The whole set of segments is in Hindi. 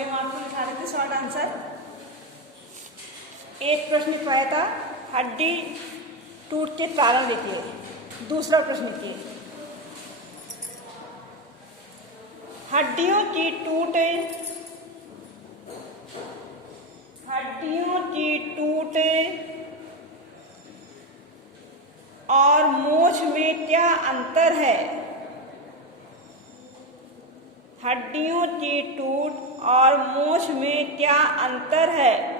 इसलिए हम आपको लिखा रहे थे शॉर्ट आंसर। एक प्रश्न पाया था हड्डी टूट के कारण लिखिए। दूसरा प्रश्न लिखिए हड्डियों की टूट और मोछ में क्या अंतर है। हड्डियों की टूट और मोछ में क्या अंतर है।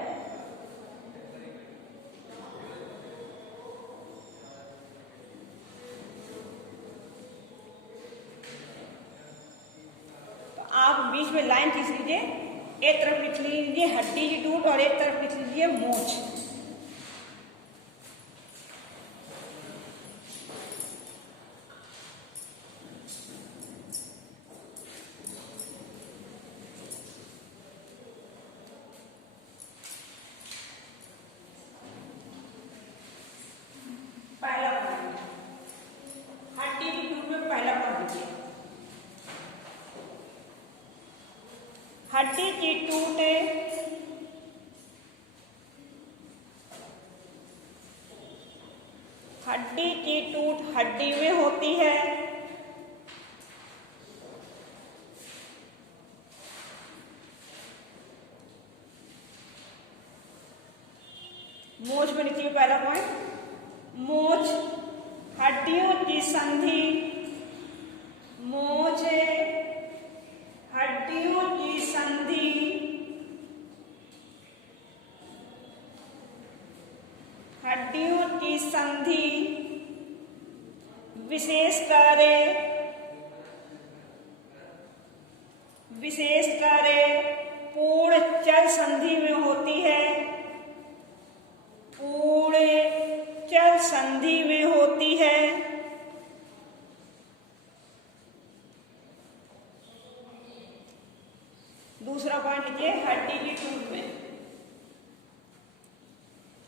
तो आप बीच में लाइन खींच लीजिए, एक तरफ लिख लीजिए हड्डी की टूट और एक तरफ लिख लीजिए मोछ। पहला पॉइंट हड्डी की टूट में पहला पॉइंट लिखिए हड्डी की टूट हड्डी में होती है। मोच में लिखिए पहला पॉइंट मोच हड्डियों की संधि मोच हड्डियों की संधि विशेषकर पूर्ण चल संधि में होती है। पूर्ण चल संधि में होती है। दूसरा पॉइंट लिखिए हड्डी की टूट में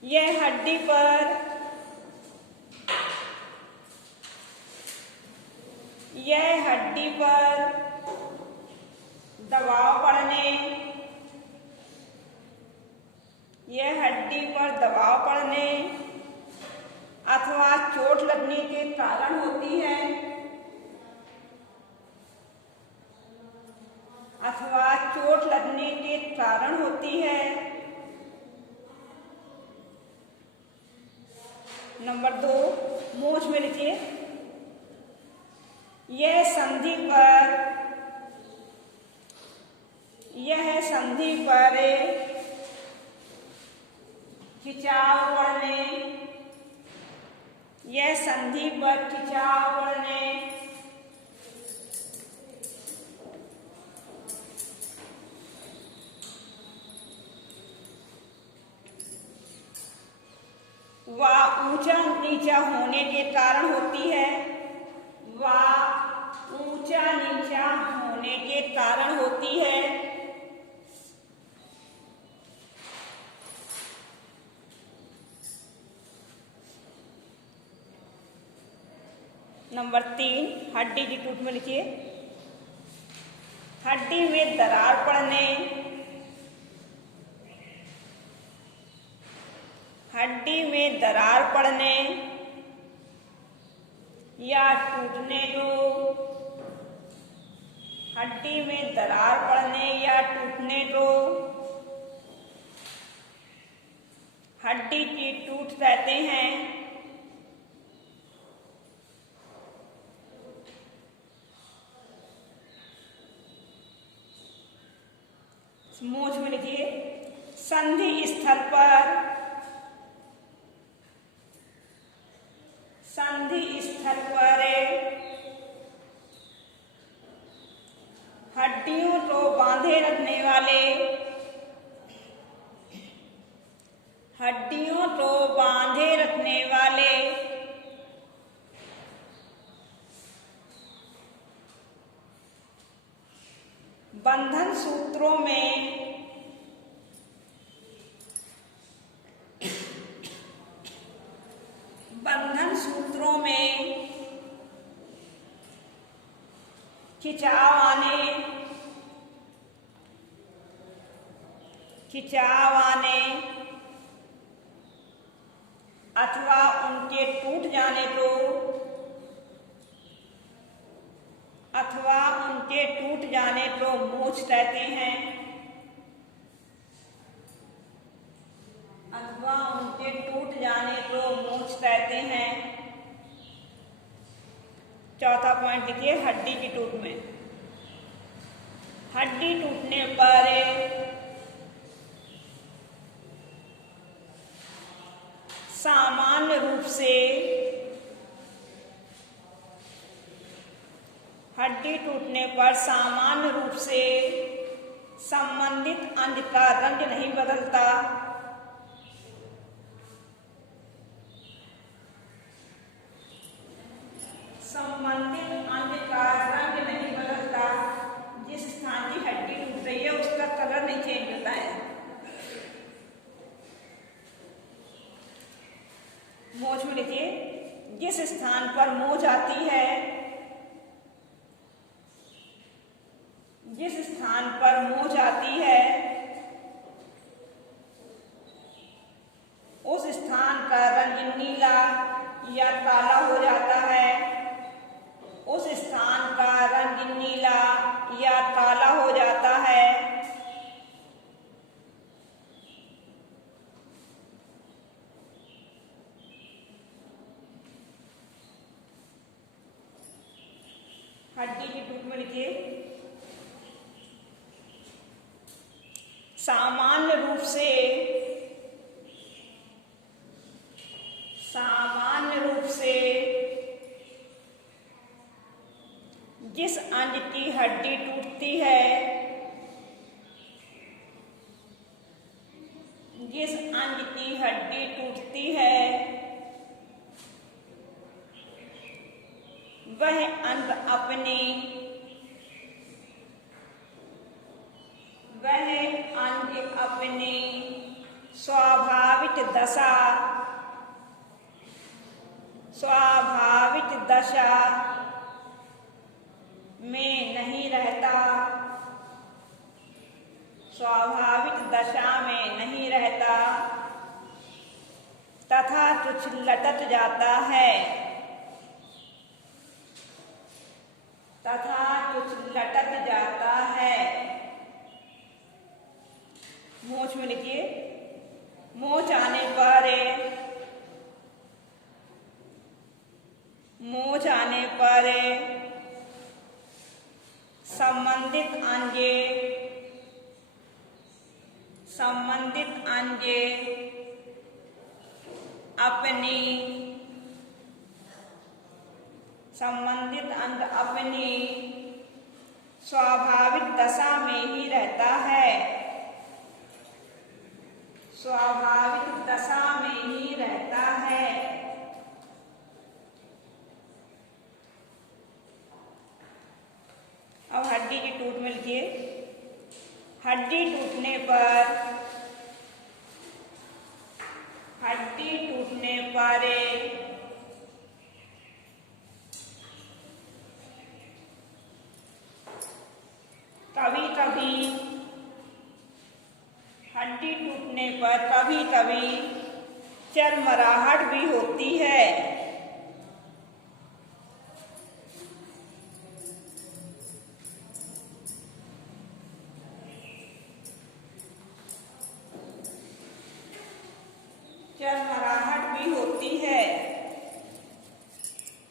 यह हड्डी पर दबाव पड़ने अथवा चोट लगने के कारण होती है। नंबर 2 मोच में लिखिए यह संधि पर खिंचाव पड़ने व ऊंचा नीचा होने के कारण होती है। नंबर 3 हड्डी की टूट में लिखिए हड्डी में दरार पड़ने या टूटने दो हड्डी की टूट कहते हैं। मोच में लिखिए संधि स्थल पर हड्डियों को बांधे रखने वाले बंधन सूत्रों में खिंचाव खिंचाव आने अथवा उनके टूट जाने को मोच कहते हैं। चौथा पॉइंट देखिए, हड्डी की टूट में हड्डी टूटने पर सामान्य रूप से संबंधित अंग का रंग नहीं बदलता। जिस स्थान की हड्डी टूट रही है उसका कलर नहीं चेंज होता है। मोच में लिखिए, जिस स्थान पर मोच आती है उस स्थान का रंग नीला या काला हो जाता है। हड्डी की टूट में लिखिए, सामान्य रूप से जिस अंग की हड्डी टूटती है वह अंग अपनी स्वाभाविक दशा में नहीं रहता तथा कुछ लटक जाता है। मोच में लिखिए, मोच आने पर संबंधित अंग अपनी स्वाभाविक दशा में ही रहता है। अब हड्डी की टूट में लिखिए, हड्डी टूटने पर कभी कभी चरमराहट भी होती है।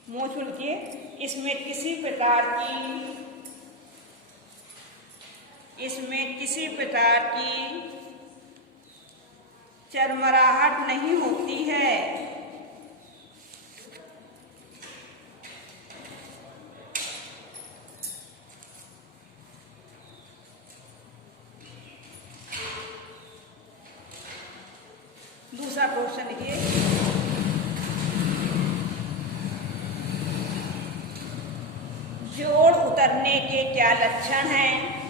मोच लिखिए, इसमें किसी प्रकार की चरमराहट नहीं होती है। दूसरा क्वेश्चन लिखिए, जोड़ उतरने के क्या लक्षण हैं?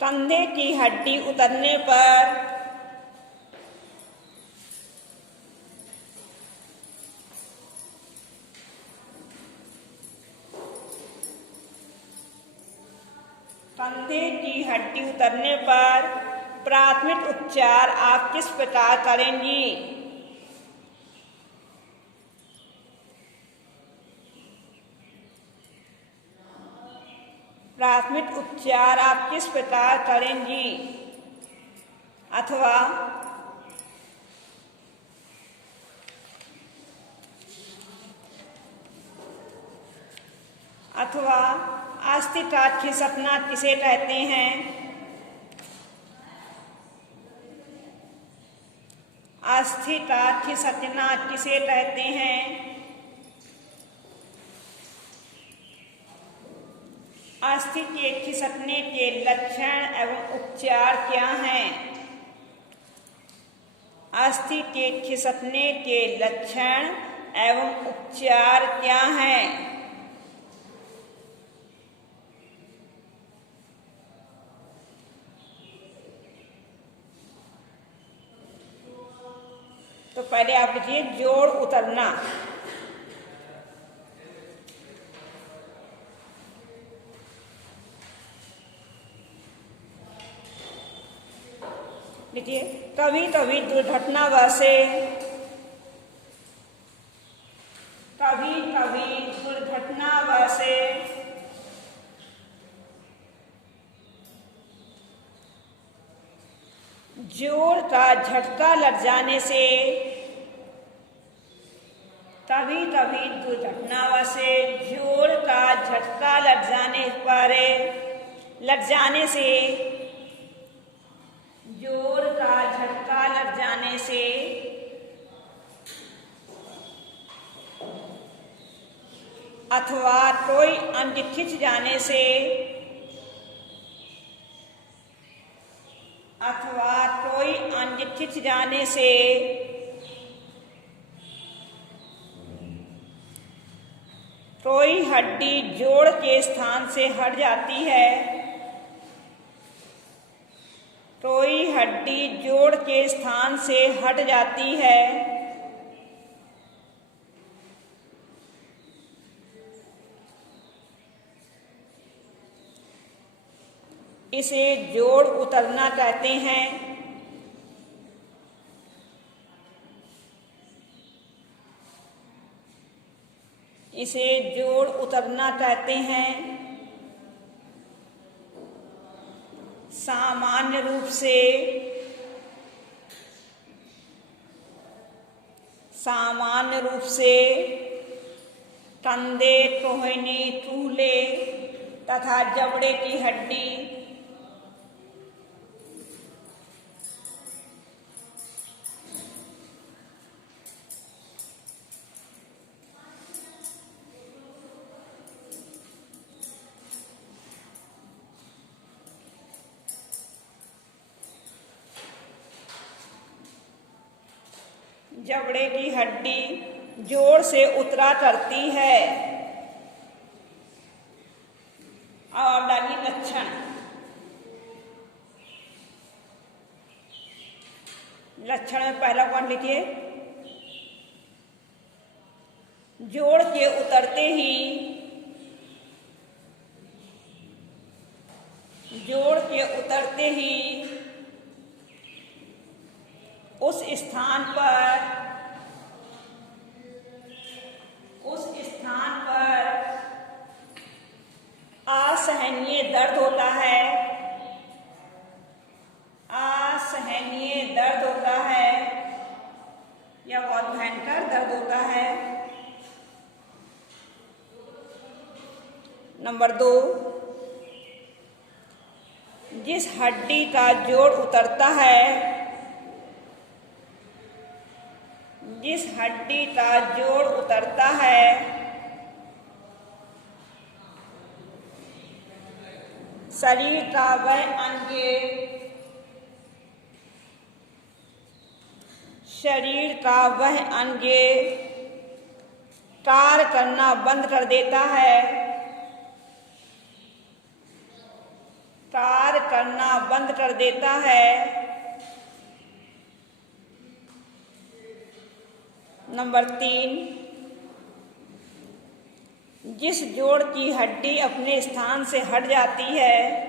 कंधे की हड्डी उतरने पर कंधे की हड्डी उतरने पर प्राथमिक उपचार आप किस प्रकार करेंगी? प्राथमिक उपचार आप किस प्रकार करेंगी? अथवा अस्थि का खिसकना किसे कहते हैं? अस्थि का खिसकना किसे कहते हैं? अस्थि के खिसकने के लक्षण एवं उपचार क्या हैं? अस्थि के खिसकने के लक्षण एवं उपचार क्या हैं? तो पहले आप लिखिए जोड़ उतरना। लिखिए कभी कभी दुर्घटनावश जोड़ का झटका लग जाने से जोड़ का झटका लग जाने पर जोड़ का झटका लग जाने से अथवा कोई अंग खिंच जाने से कोई हड्डी जोड़ के स्थान से हट जाती है। कोई हड्डी जोड़ के स्थान से हट जाती है। इसे जोड़ उतरना कहते हैं। इसे जोड़ उतरना कहते हैं। सामान्य रूप से कंधे, टोहनी, चूल्हे तथा जबड़े की हड्डी जोड़ से उतरा करती है। और डालिए लक्षण में पहला पॉइंट लिखिए जोड़ के उतरते ही उस स्थान पर असहनीय दर्द होता है या बहुत भयंकर दर्द होता है। नंबर 2, जिस हड्डी का जोड़ उतरता है शरीर का वह अंग कार्य करना बंद कर देता है। नंबर 3, जिस जोड़ की हड्डी अपने स्थान से हट जाती है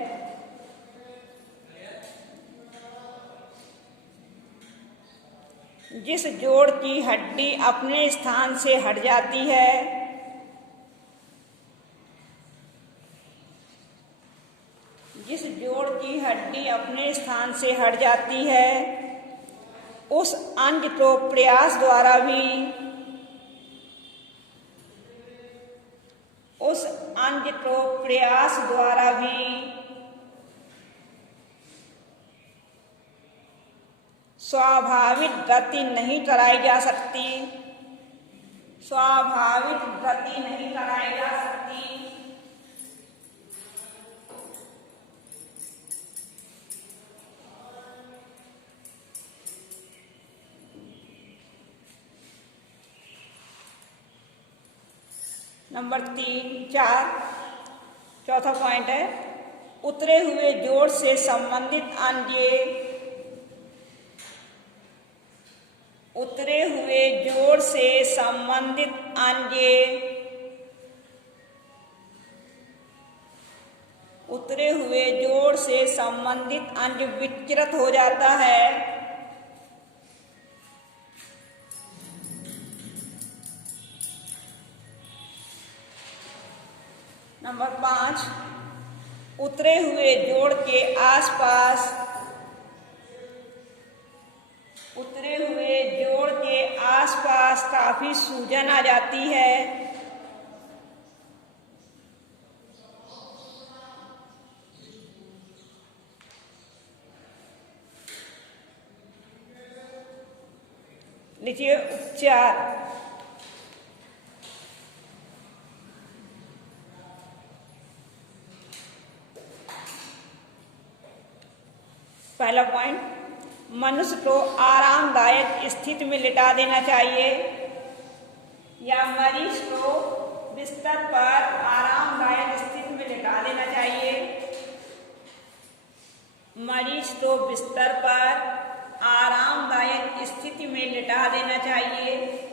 जिस जोड़ की हड्डी अपने स्थान से हट जाती है, जिस जोड़ की हड्डी अपने स्थान से हट जाती है, उस अंग को प्रयास द्वारा भी, उस अंग को प्रयास द्वारा भी स्वाभाविक गति नहीं कराई जा सकती, स्वाभाविक गति नहीं कराई जा सकती। नंबर 4 चौथा पॉइंट है, उतरे हुए जोड़ से संबंधित अंगे, उतरे हुए जोड़ से संबंधित अंगे, उतरे हुए जोड़ से संबंधित अंग विकृत हो जाता है। नंबर 5, उतरे हुए जोड़ के आसपास, उतरे हुए जोड़ के आसपास काफी सूजन आ जाती है। लीजिए उपचार। पहला पॉइंट, मनुष्य को आरामदायक स्थिति में लिटा देना चाहिए या मरीज को बिस्तर पर आरामदायक स्थिति में लिटा देना चाहिए। मरीज को बिस्तर पर आरामदायक स्थिति में लिटा देना चाहिए।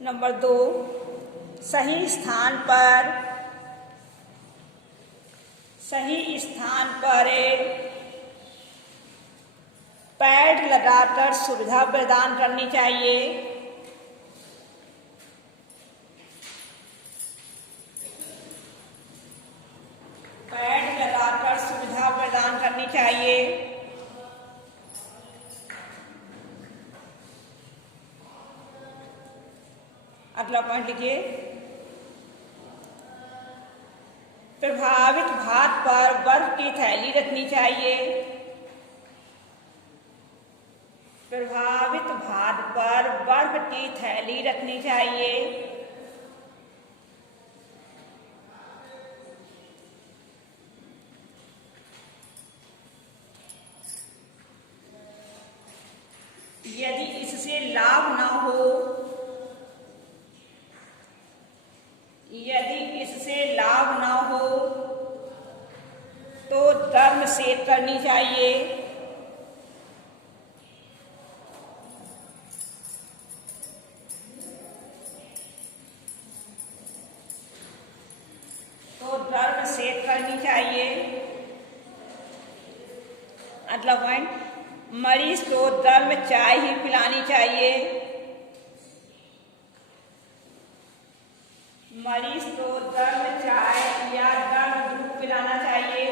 नंबर 2, सही स्थान पर, सही स्थान पर पैड लगाकर सुविधा प्रदान करनी चाहिए। पैड लगाकर सुविधा प्रदान करनी चाहिए। अगला पॉइंट लिखिए, प्रभावित भाग पर बर्फ की थैली रखनी चाहिए। प्रभावित भाग पर बर्फ की थैली रखनी चाहिए। यदि इससे लाभ ना हो, यदि इससे लाभ ना हो तो गर्म सेक करनी चाहिए। तो गर्म सेक करनी चाहिए। अगला पॉइंट, मरीज को गर्म चाय ही पिलानी चाहिए। मरीज को गर्म चाय या गर्म दूध पिलाना चाहिए।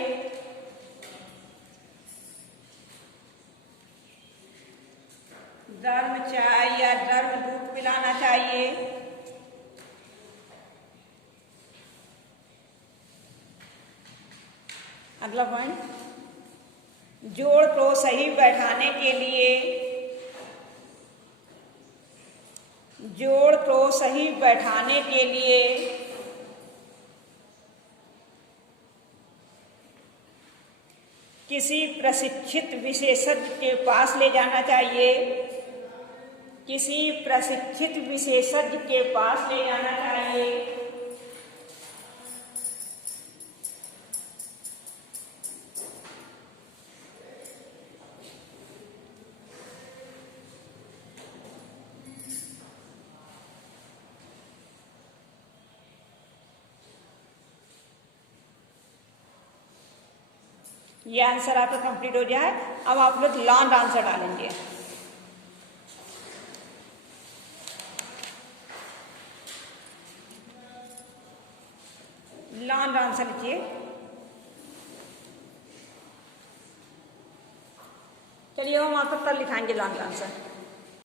गर्म चाय या गर्म दूध पिलाना चाहिए। अगला पॉइंट, जोड़ को सही बैठाने के लिए, जोड़ को सही बैठाने के लिए किसी प्रशिक्षित विशेषज्ञ के पास ले जाना चाहिए। किसी प्रशिक्षित विशेषज्ञ के पास ले जाना चाहिए। ये आंसर आपका कंप्लीट हो जाए। अब आप लोग लॉन्ग आंसर डालेंगे। लॉन्ग आंसर लिखिए। चलिए हम आपको कल लिखाएंगे लॉन्ग आंसर।